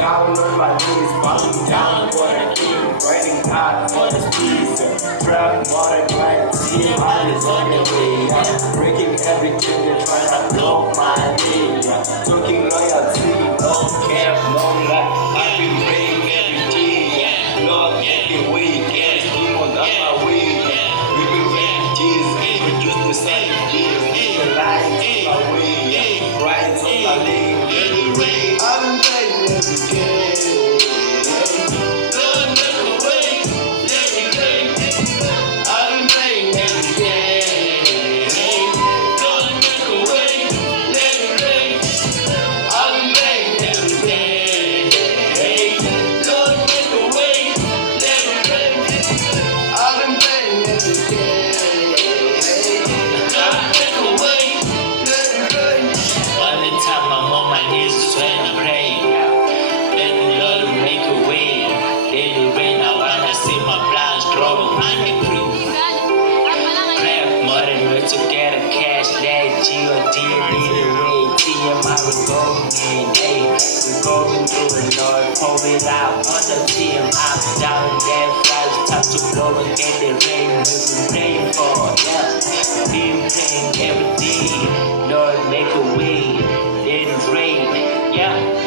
down on my knees, falling down for the king, raining hard for the peace. Trap water like TMR is on the way. Breaking everything, they're trying to block my name. Talking loyalty, no cap, no lie. I've been praying every day. Lord, every week, demons on my way. We've been refugees, introduced to safety. The light is my way, bright on my lane. I'm begging again. Don't look away, let me rain. I'm begging again. Don't look away, let me rain. I'm begging again. Don't look away, let me rain. I'm begging again. Don't look away, let me rain. All the time I'm on my knees is when I pray. Let the Lord make a way. Let it rain, I wanna see my plans growing. I'm free. Grab more than way to get a cash. Let G.O.D. lead the way. TMR we're going in. Hey, we're going through it, Lord. Pour it out on the TMR. Down there, flies, time to blow and get the rain. We've been praying for, yeah. Been praying every day. Lord, make a way. Let it rain, yeah.